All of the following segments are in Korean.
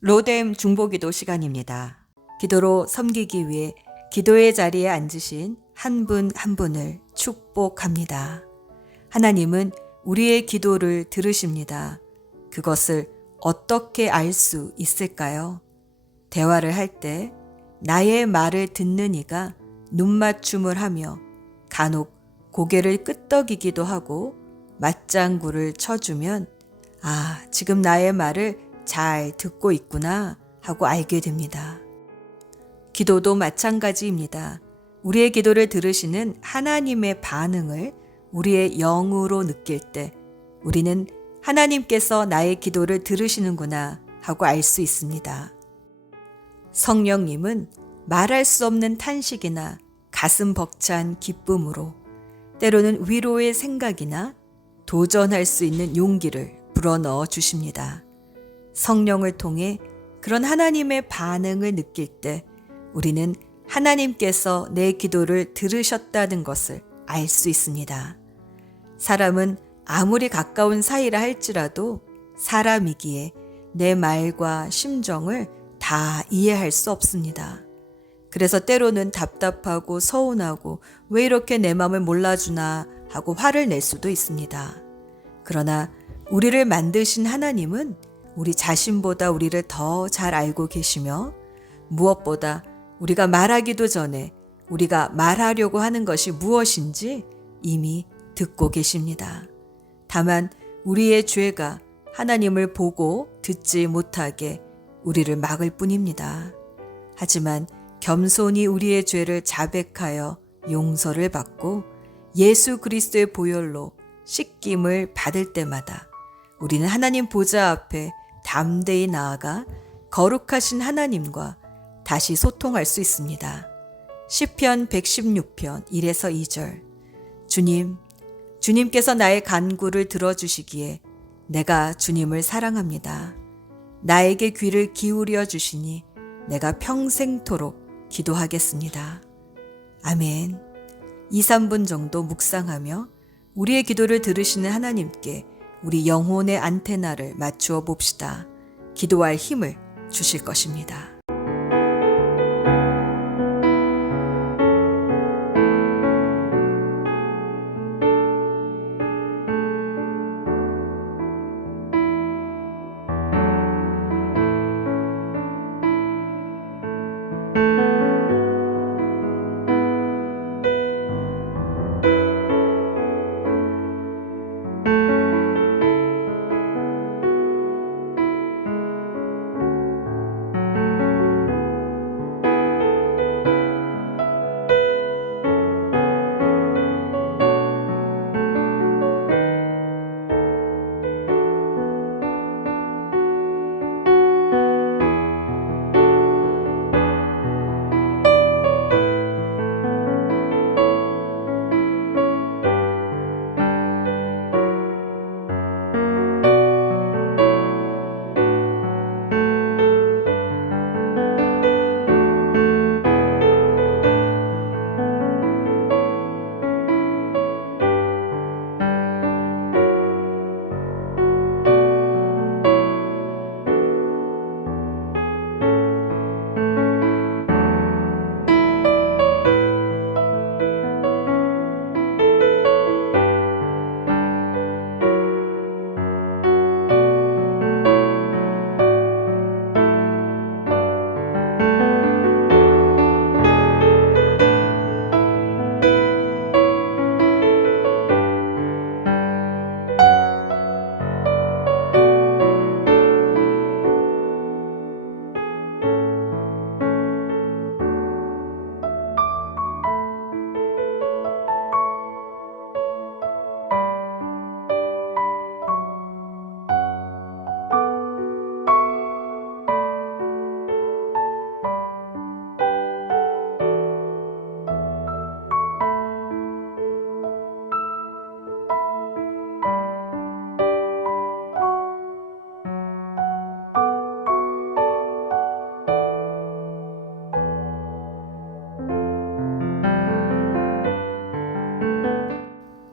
로뎀 중보기도 시간입니다. 기도로 섬기기 위해 기도의 자리에 앉으신 한 분 한 분을 축복합니다. 하나님은 우리의 기도를 들으십니다. 그것을 어떻게 알 수 있을까요? 대화를 할 때 나의 말을 듣는 이가 눈맞춤을 하며 간혹 고개를 끄덕이기도 하고 맞장구를 쳐주면 지금 나의 말을 잘 듣고 있구나 하고 알게 됩니다. 기도도 마찬가지입니다. 우리의 기도를 들으시는 하나님의 반응을 우리의 영으로 느낄 때 우리는 하나님께서 나의 기도를 들으시는구나 하고 알 수 있습니다. 성령님은 말할 수 없는 탄식이나 가슴 벅찬 기쁨으로 때로는 위로의 생각이나 도전할 수 있는 용기를 불어넣어 주십니다. 성령을 통해 그런 하나님의 반응을 느낄 때 우리는 하나님께서 내 기도를 들으셨다는 것을 알 수 있습니다. 사람은 아무리 가까운 사이라 할지라도 사람이기에 내 말과 심정을 다 이해할 수 없습니다. 그래서 때로는 답답하고 서운하고 왜 이렇게 내 마음을 몰라주나 하고 화를 낼 수도 있습니다. 그러나 우리를 만드신 하나님은 우리 자신보다 우리를 더 잘 알고 계시며 무엇보다 우리가 말하기도 전에 우리가 말하려고 하는 것이 무엇인지 이미 듣고 계십니다. 다만 우리의 죄가 하나님을 보고 듣지 못하게 우리를 막을 뿐입니다. 하지만 겸손히 우리의 죄를 자백하여 용서를 받고 예수 그리스도의 보혈로 씻김을 받을 때마다 우리는 하나님 보좌 앞에 담대히 나아가 거룩하신 하나님과 다시 소통할 수 있습니다. 시편 116편 1에서 2절 주님께서 나의 간구를 들어주시기에 내가 주님을 사랑합니다. 나에게 귀를 기울여 주시니 내가 평생토록 기도하겠습니다. 아멘. 2, 3분 정도 묵상하며 우리의 기도를 들으시는 하나님께 우리 영혼의 안테나를 맞추어 봅시다. 기도할 힘을 주실 것입니다.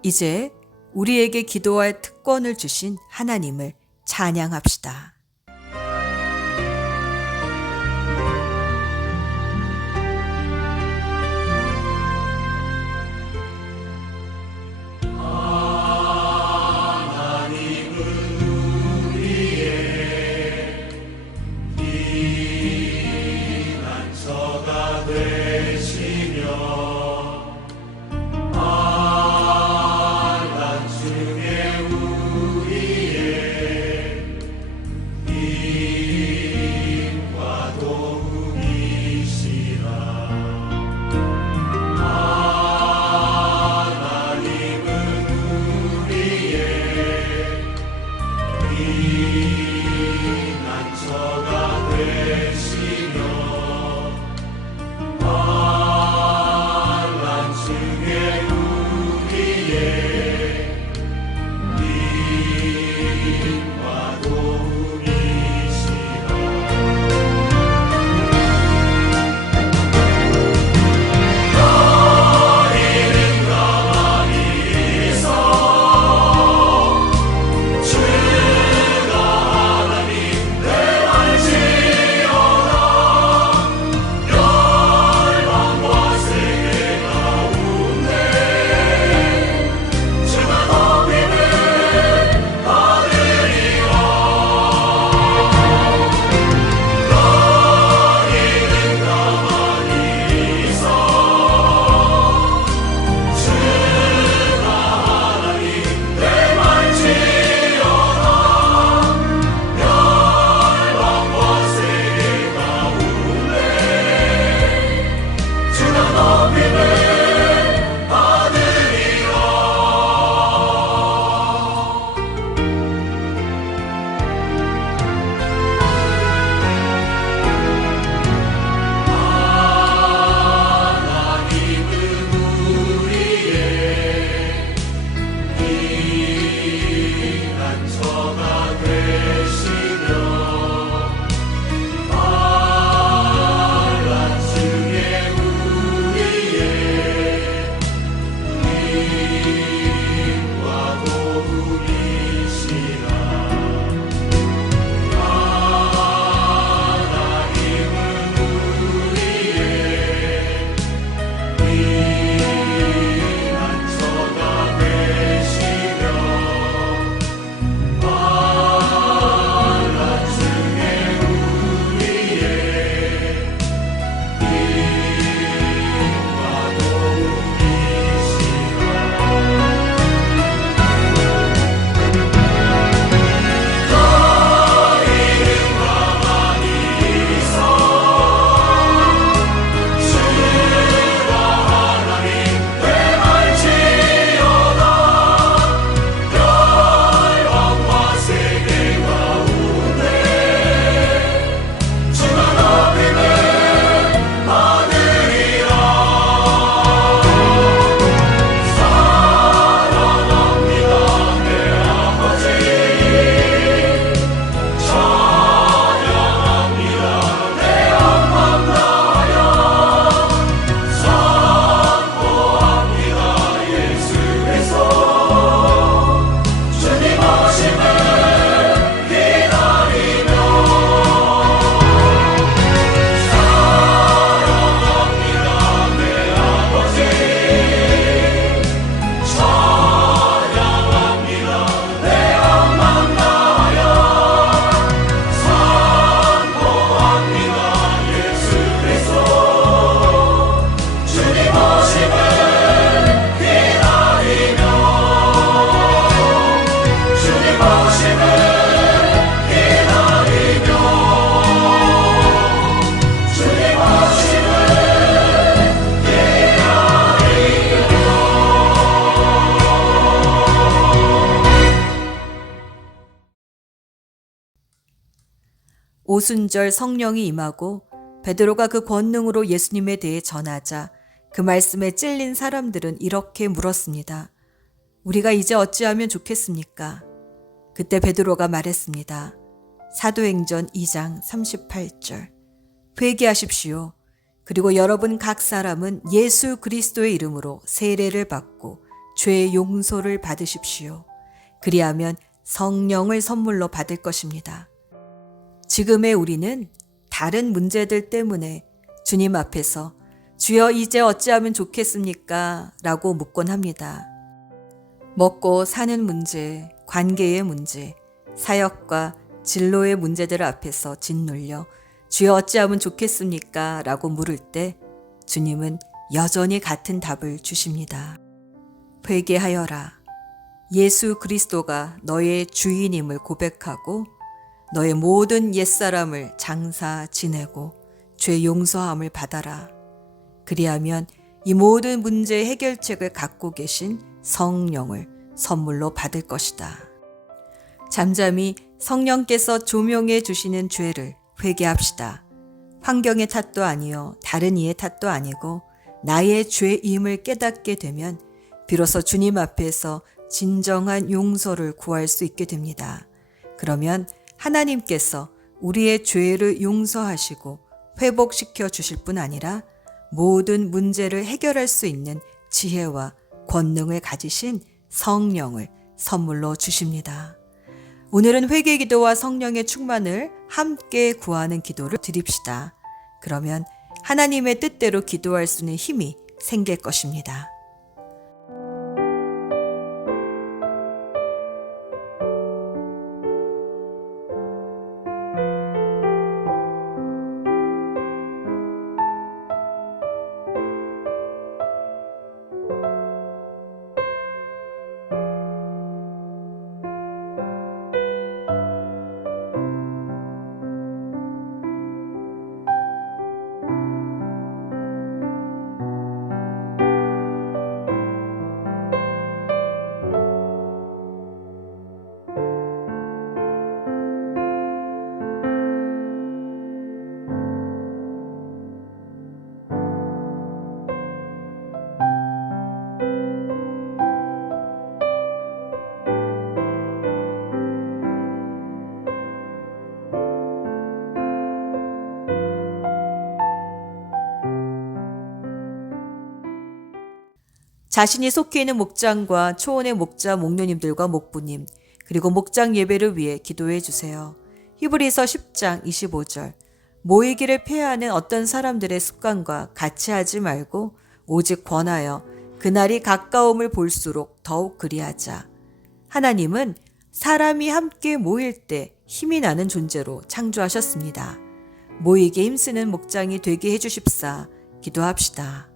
이제 우리에게 기도할 특권을 주신 하나님을 찬양합시다. 오순절 성령이 임하고 베드로가 그 권능으로 예수님에 대해 전하자 그 말씀에 찔린 사람들은 이렇게 물었습니다. 우리가 이제 어찌하면 좋겠습니까? 그때 베드로가 말했습니다. 사도행전 2장 38절. 회개하십시오. 그리고 여러분 각 사람은 예수 그리스도의 이름으로 세례를 받고 죄의 용서를 받으십시오. 그리하면 성령을 선물로 받을 것입니다. 지금의 우리는 다른 문제들 때문에 주님 앞에서 주여 이제 어찌하면 좋겠습니까? 라고 묻곤 합니다. 먹고 사는 문제, 관계의 문제, 사역과 진로의 문제들 앞에서 짓눌려 주여 어찌하면 좋겠습니까? 라고 물을 때 주님은 여전히 같은 답을 주십니다. 회개하여라. 예수 그리스도가 너의 주인임을 고백하고 너의 모든 옛사람을 장사 지내고 죄 용서함을 받아라. 그리하면 이 모든 문제의 해결책을 갖고 계신 성령을 선물로 받을 것이다. 잠잠히 성령께서 조명해 주시는 죄를 회개합시다. 환경의 탓도 아니요 다른 이의 탓도 아니고 나의 죄임을 깨닫게 되면 비로소 주님 앞에서 진정한 용서를 구할 수 있게 됩니다. 그러면 하나님께서 우리의 죄를 용서하시고 회복시켜 주실 뿐 아니라 모든 문제를 해결할 수 있는 지혜와 권능을 가지신 성령을 선물로 주십니다. 오늘은 회개 기도와 성령의 충만을 함께 구하는 기도를 드립시다. 그러면 하나님의 뜻대로 기도할 수 있는 힘이 생길 것입니다. 자신이 속해 있는 목장과 초원의 목자 목녀님들과 목부님 그리고 목장 예배를 위해 기도해 주세요. 히브리서 10장 25절 모이기를 폐하는 어떤 사람들의 습관과 같이 하지 말고 오직 권하여 그날이 가까움을 볼수록 더욱 그리하자. 하나님은 사람이 함께 모일 때 힘이 나는 존재로 창조하셨습니다. 모이게 힘쓰는 목장이 되게 해주십사. 기도합시다.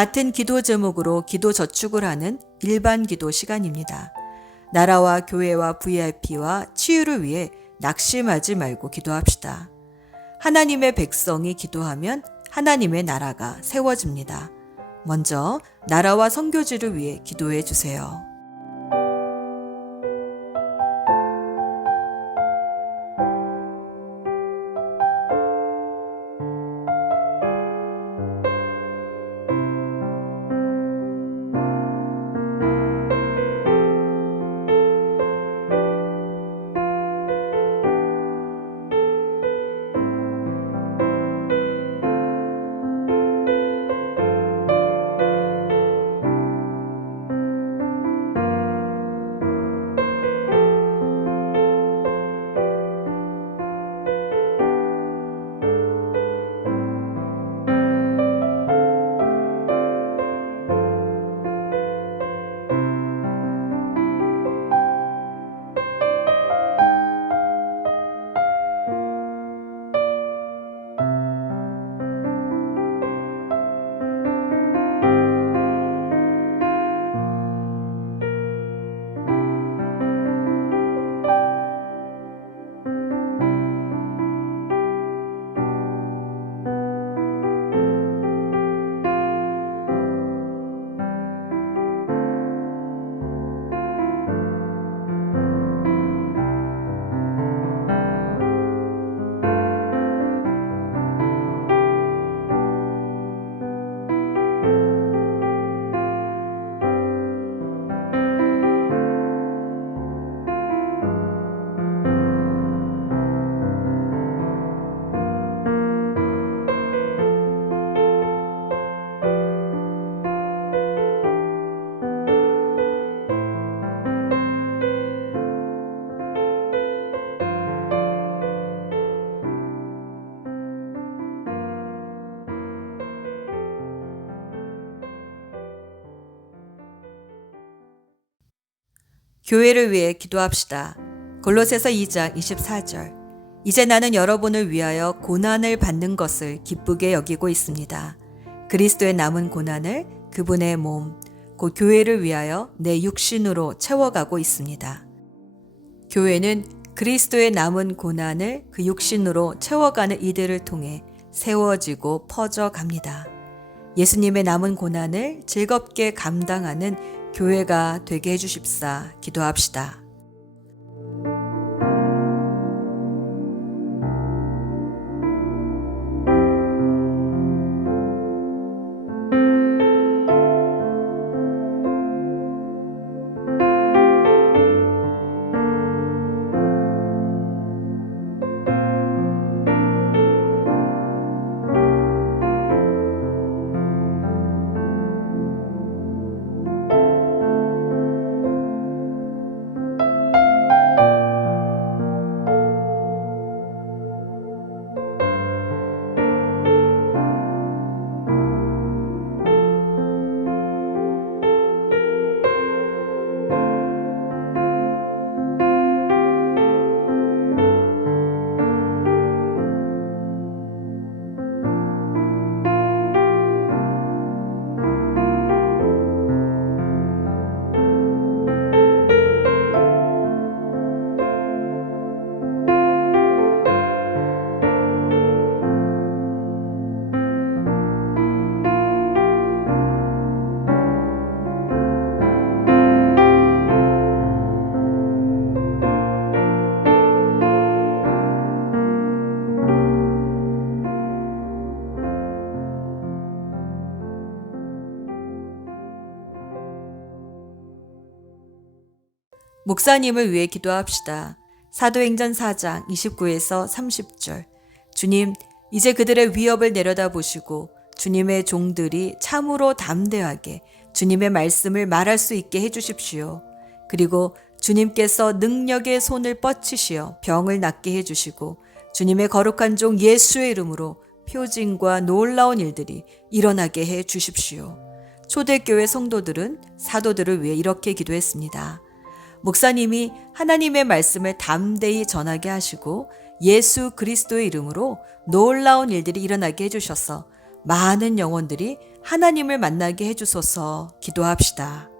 같은 기도 제목으로 기도 저축을 하는 일반 기도 시간입니다. 나라와 교회와 VIP와 치유를 위해 낙심하지 말고 기도합시다. 하나님의 백성이 기도하면 하나님의 나라가 세워집니다. 먼저 나라와 선교지를 위해 기도해 주세요. 교회를 위해 기도합시다. 골로새서 2장 24절. 이제 나는 여러분을 위하여 고난을 받는 것을 기쁘게 여기고 있습니다. 그리스도의 남은 고난을 그분의 몸, 곧 교회를 위하여 내 육신으로 채워가고 있습니다. 교회는 그리스도의 남은 고난을 그 육신으로 채워가는 이들을 통해 세워지고 퍼져갑니다. 예수님의 남은 고난을 즐겁게 감당하는 교회가 되게 해주십사 기도합시다. 목사님을 위해 기도합시다. 사도행전 4장 29에서 30절. 주님, 이제 그들의 위협을 내려다보시고 주님의 종들이 참으로 담대하게 주님의 말씀을 말할 수 있게 해주십시오. 그리고 주님께서 능력의 손을 뻗치시어 병을 낫게 해주시고 주님의 거룩한 종 예수의 이름으로 표징과 놀라운 일들이 일어나게 해주십시오. 초대교회 성도들은 사도들을 위해 이렇게 기도했습니다. 목사님이 하나님의 말씀을 담대히 전하게 하시고 예수 그리스도의 이름으로 놀라운 일들이 일어나게 해주셔서 많은 영혼들이 하나님을 만나게 해주소서 기도합시다.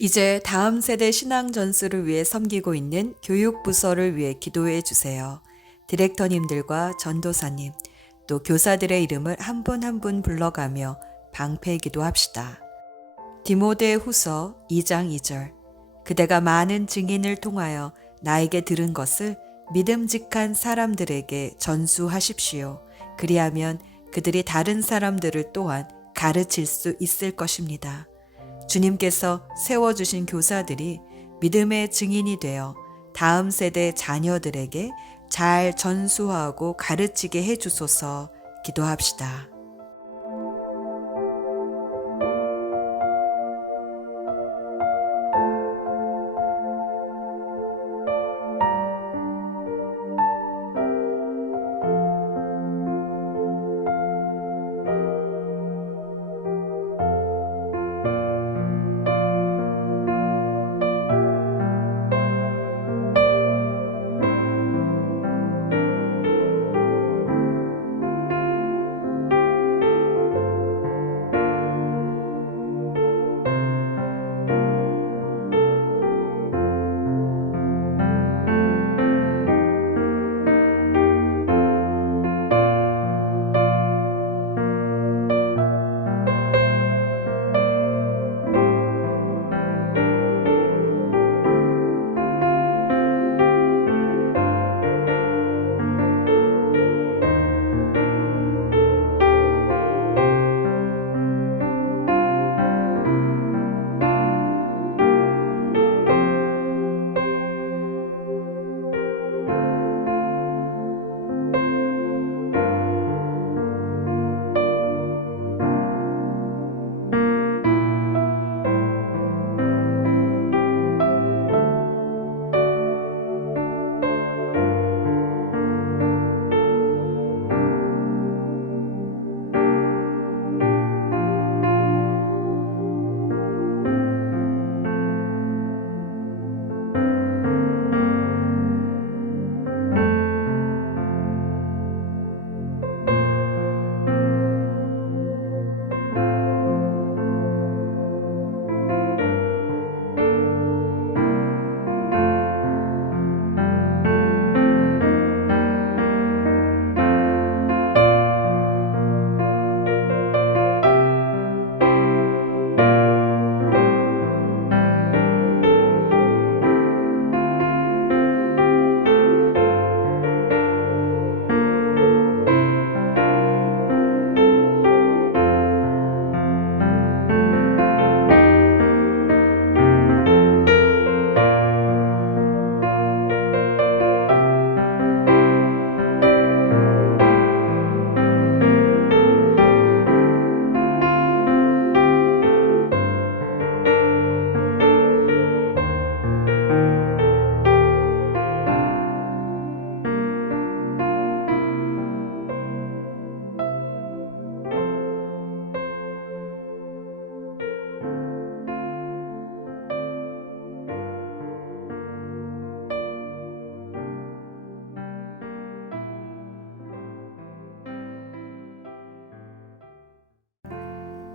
이제 다음 세대 신앙 전수를 위해 섬기고 있는 교육부서를 위해 기도해 주세요. 디렉터님들과 전도사님, 또 교사들의 이름을 한 분 한 분 불러가며 방패 기도합시다. 디모데 후서 2장 2절. 그대가 많은 증인을 통하여 나에게 들은 것을 믿음직한 사람들에게 전수하십시오. 그리하면 그들이 다른 사람들을 또한 가르칠 수 있을 것입니다. 주님께서 세워주신 교사들이 믿음의 증인이 되어 다음 세대 자녀들에게 잘 전수하고 가르치게 해주소서 기도합시다.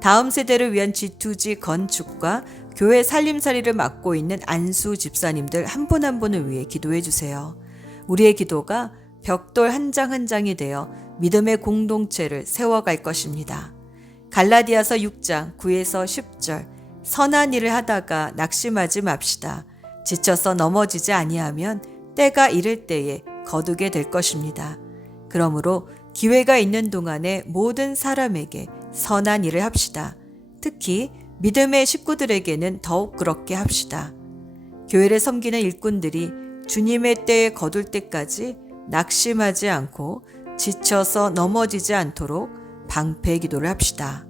다음 세대를 위한 G2G 건축과 교회 살림살이를 맡고 있는 안수 집사님들 한 분 한 분을 위해 기도해 주세요. 우리의 기도가 벽돌 한 장 한 장이 되어 믿음의 공동체를 세워갈 것입니다. 갈라디아서 6장 9에서 10절 선한 일을 하다가 낙심하지 맙시다. 지쳐서 넘어지지 아니하면 때가 이를 때에 거두게 될 것입니다. 그러므로 기회가 있는 동안에 모든 사람에게 선한 일을 합시다. 특히 믿음의 식구들에게는 더욱 그렇게 합시다. 교회를 섬기는 일꾼들이 주님의 때에 거둘 때까지 낙심하지 않고 지쳐서 넘어지지 않도록 방패 기도를 합시다.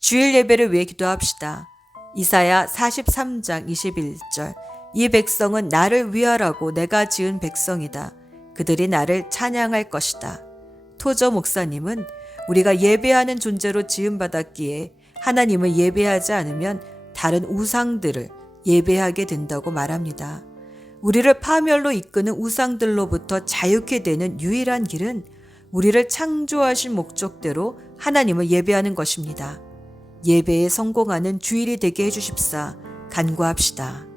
주일 예배를 위해 기도합시다. 이사야 43장 21절 이 백성은 나를 위하라고 내가 지은 백성이다. 그들이 나를 찬양할 것이다. 토저 목사님은 우리가 예배하는 존재로 지음받았기에 하나님을 예배하지 않으면 다른 우상들을 예배하게 된다고 말합니다. 우리를 파멸로 이끄는 우상들로부터 자유케 되는 유일한 길은 우리를 창조하신 목적대로 하나님을 예배하는 것입니다. 예배에 성공하는 주일이 되게 해주십사 간구합시다.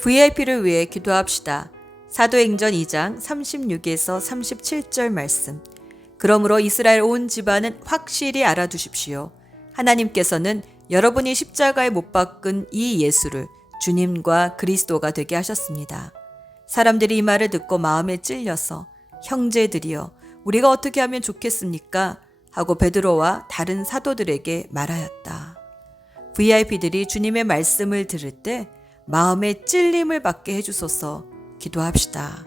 VIP를 위해 기도합시다. 사도행전 2장 36에서 37절 말씀. 그러므로 이스라엘 온 집안은 확실히 알아두십시오. 하나님께서는 여러분이 십자가에 못 박은 이 예수를 주님과 그리스도가 되게 하셨습니다. 사람들이 이 말을 듣고 마음에 찔려서 형제들이여 우리가 어떻게 하면 좋겠습니까? 하고 베드로와 다른 사도들에게 말하였다. VIP들이 주님의 말씀을 들을 때 마음의 찔림을 받게 해주소서. 기도합시다.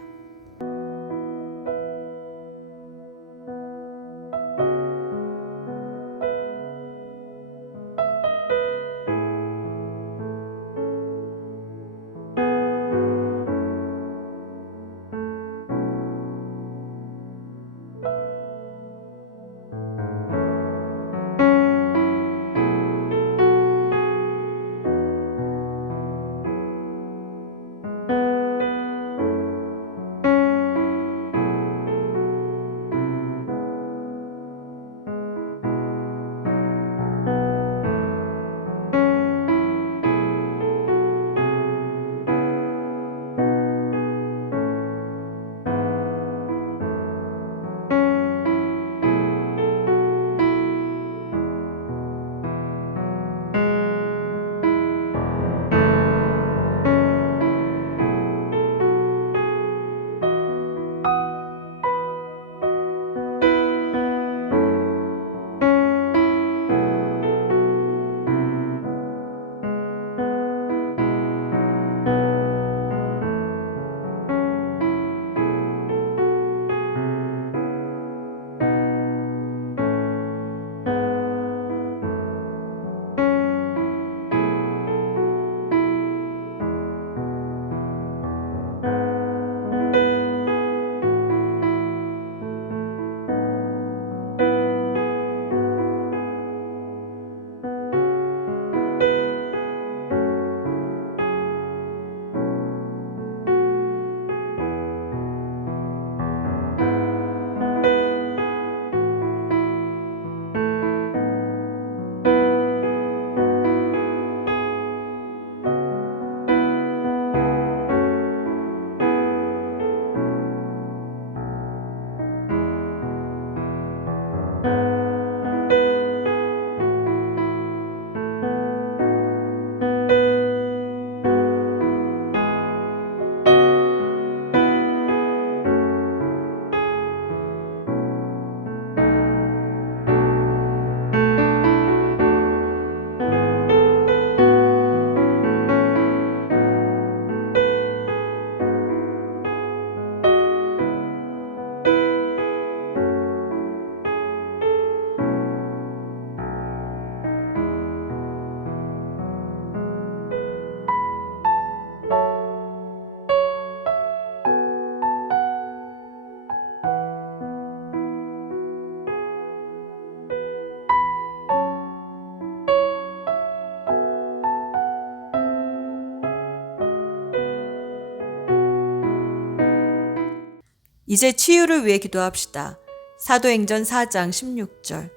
이제 치유를 위해 기도합시다. 사도행전 4장 16절.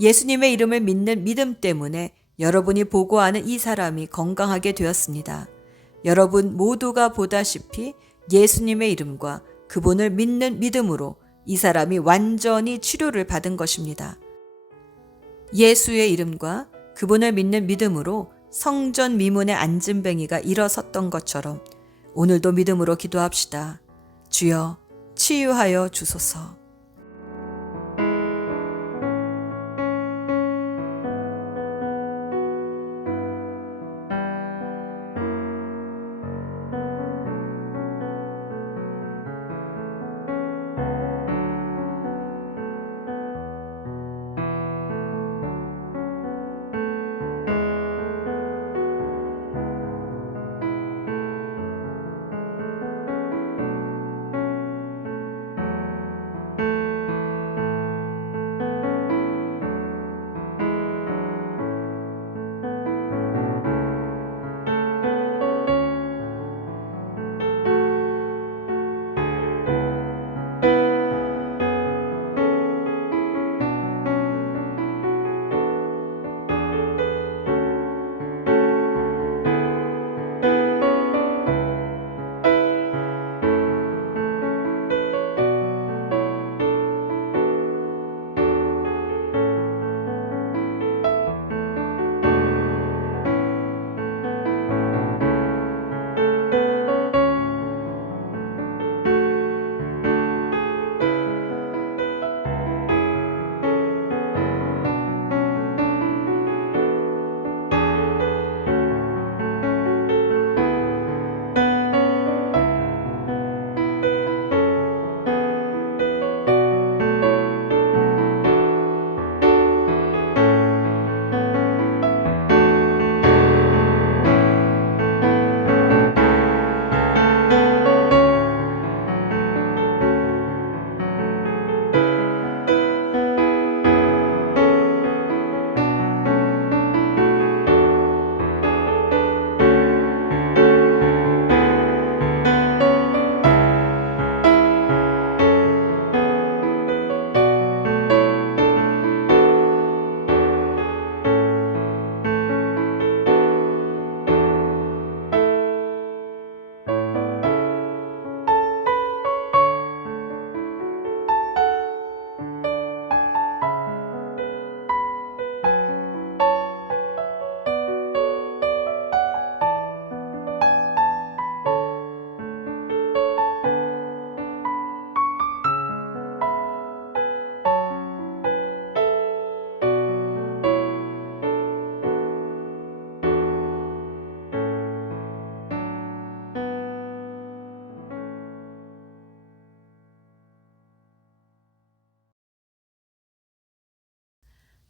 예수님의 이름을 믿는 믿음 때문에 여러분이 보고하는 이 사람이 건강하게 되었습니다. 여러분 모두가 보다시피 예수님의 이름과 그분을 믿는 믿음으로 이 사람이 완전히 치료를 받은 것입니다. 예수의 이름과 그분을 믿는 믿음으로 성전 미문의 앉은뱅이가 일어섰던 것처럼 오늘도 믿음으로 기도합시다. 주여, 치유하여 주소서.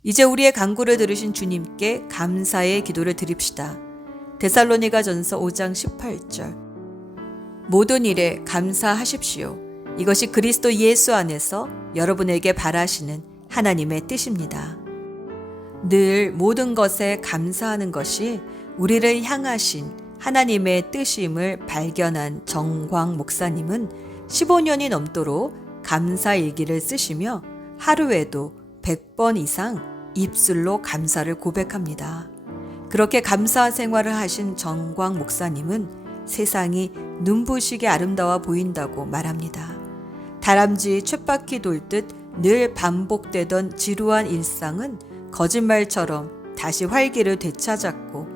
이제 우리의 간구를 들으신 주님께 감사의 기도를 드립시다. 데살로니가전서 5장 18절. 모든 일에 감사하십시오. 이것이 그리스도 예수 안에서 여러분에게 바라시는 하나님의 뜻입니다. 늘 모든 것에 감사하는 것이 우리를 향하신 하나님의 뜻임을 발견한 정광 목사님은 15년이 넘도록 감사일기를 쓰시며 하루에도 100번 이상 입술로 감사를 고백합니다. 그렇게 감사 생활을 하신 정광 목사님은 세상이 눈부시게 아름다워 보인다고 말합니다. 다람쥐 쳇바퀴 돌듯 늘 반복되던 지루한 일상은 거짓말처럼 다시 활기를 되찾았고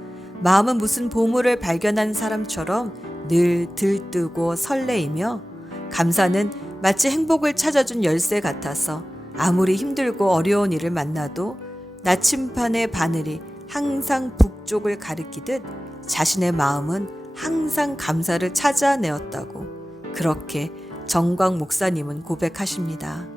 마음은 무슨 보물을 발견한 사람처럼 늘 들뜨고 설레이며 감사는 마치 행복을 찾아준 열쇠 같아서 아무리 힘들고 어려운 일을 만나도 나침판의 바늘이 항상 북쪽을 가리키듯 자신의 마음은 항상 감사를 찾아내었다고 그렇게 정광 목사님은 고백하십니다.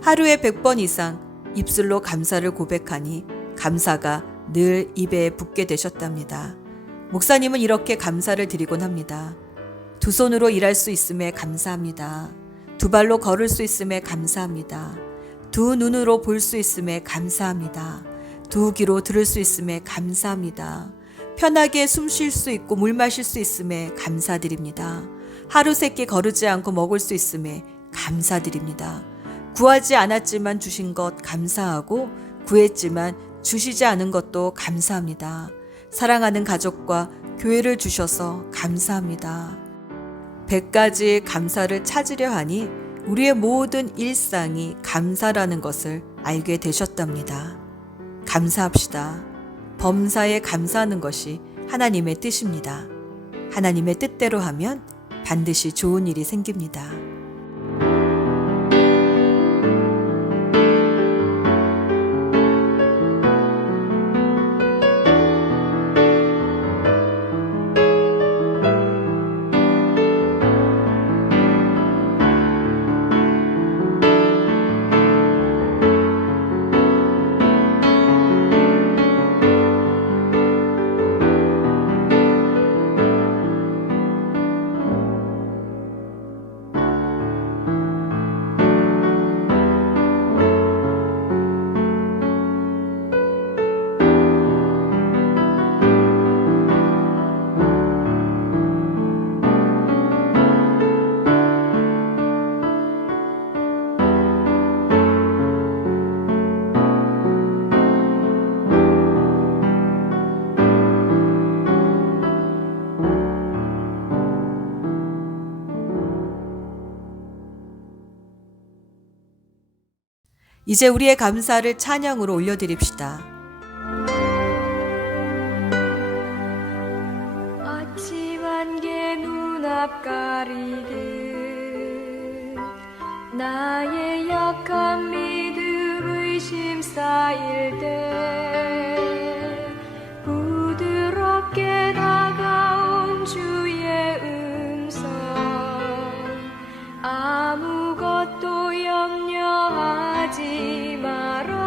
하루에 100번 이상 입술로 감사를 고백하니 감사가 늘 입에 붙게 되셨답니다. 목사님은 이렇게 감사를 드리곤 합니다. 두 손으로 일할 수 있음에 감사합니다. 두 발로 걸을 수 있음에 감사합니다. 두 눈으로 볼 수 있음에 감사합니다. 두 귀로 들을 수 있음에 감사합니다. 편하게 숨 쉴 수 있고 물 마실 수 있음에 감사드립니다. 하루 세끼 거르지 않고 먹을 수 있음에 감사드립니다. 구하지 않았지만 주신 것 감사하고 구했지만 주시지 않은 것도 감사합니다. 사랑하는 가족과 교회를 주셔서 감사합니다. 100가지 감사를 찾으려 하니 우리의 모든 일상이 감사라는 것을 알게 되셨답니다. 감사합시다. 범사에 감사하는 것이 하나님의 뜻입니다. 하나님의 뜻대로 하면 반드시 좋은 일이 생깁니다. 이제 우리의 감사를 찬양으로 올려드립시다. 아침 안개 눈앞 가리듯 나의 약한 믿음 의심 쌓일 때 부드럽게 다가온 주의 음성 아무것도 염려하지 마라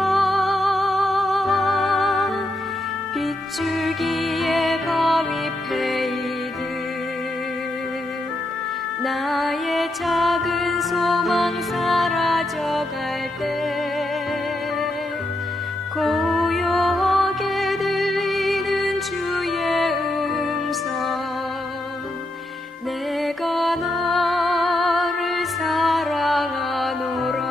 빗줄기에 바위 패이듯 나의 작은 소망 사라져갈 때 고요하게 들리는 주의 음성 내가 너를 사랑하노라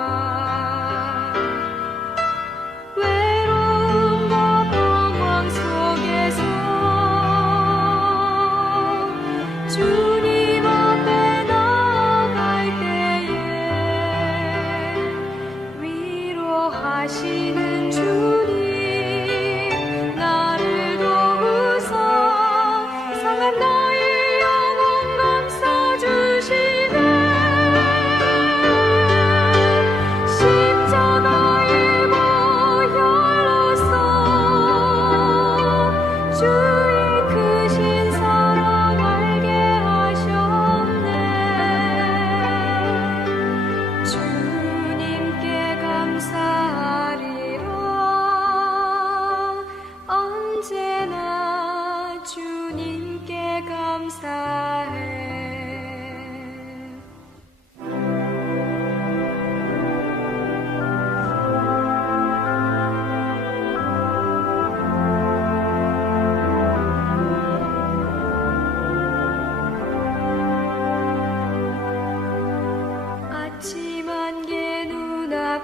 외로움과 방황 속에서 주님 앞에 나아갈 때에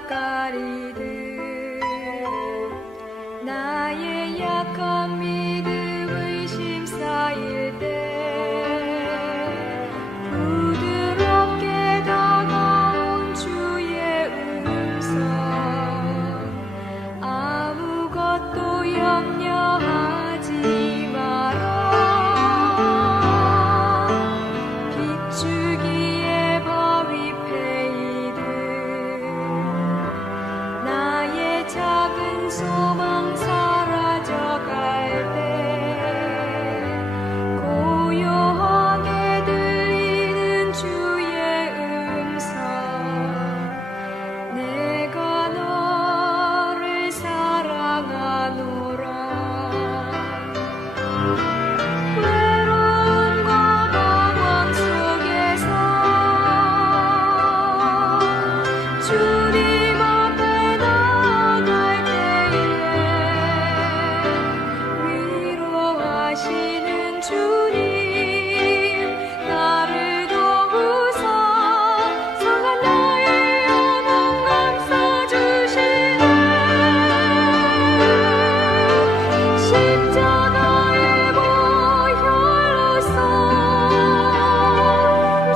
낯가리듯 나의 약한 믿음 의심 쌓일 때 부드럽게 다가온 주의 음성 아무것도 염려하지 마라 비추기에 바위 패이듯 나의 작은 소망 사라져갈 때 고요하게 들리는 주의 음성 내가 너를 사랑하노라 외로움과 방황 속에서 주님 앞에 나아갈 때에 위로하시는 주님 나를 도우사 상한 나의 영혼 감싸주시네 십자가의 보혈로서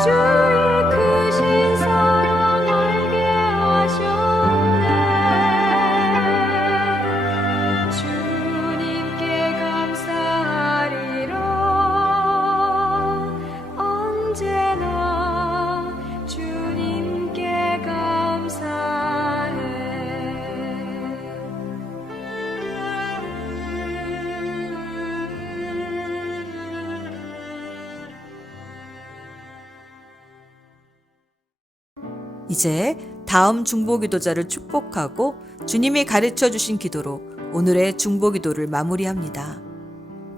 주의 크신 사랑 알게 하셨네 주님께 감사하리라 언제나 주님께 감사해 이제 다음 중보기도자를 축복하고 주님이 가르쳐 주신 기도로 오늘의 중보기도를 마무리합니다.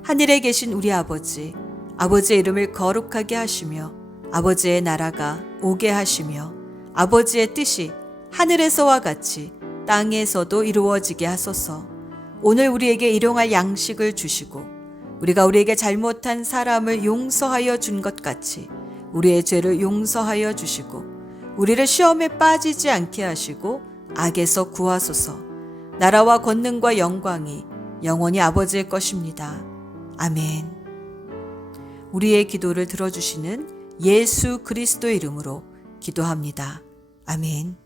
하늘에 계신 우리 아버지, 아버지의 이름을 거룩하게 하시며 아버지의 나라가 오게 하시며 아버지의 뜻이 하늘에서와 같이 땅에서도 이루어지게 하소서. 오늘 우리에게 일용할 양식을 주시고 우리가 우리에게 잘못한 사람을 용서하여 준 것 같이 우리의 죄를 용서하여 주시고 우리를 시험에 빠지지 않게 하시고 악에서 구하소서. 나라와 권능과 영광이 영원히 아버지의 것입니다. 아멘. 우리의 기도를 들어주시는 예수 그리스도의 이름으로 기도합니다. 아멘.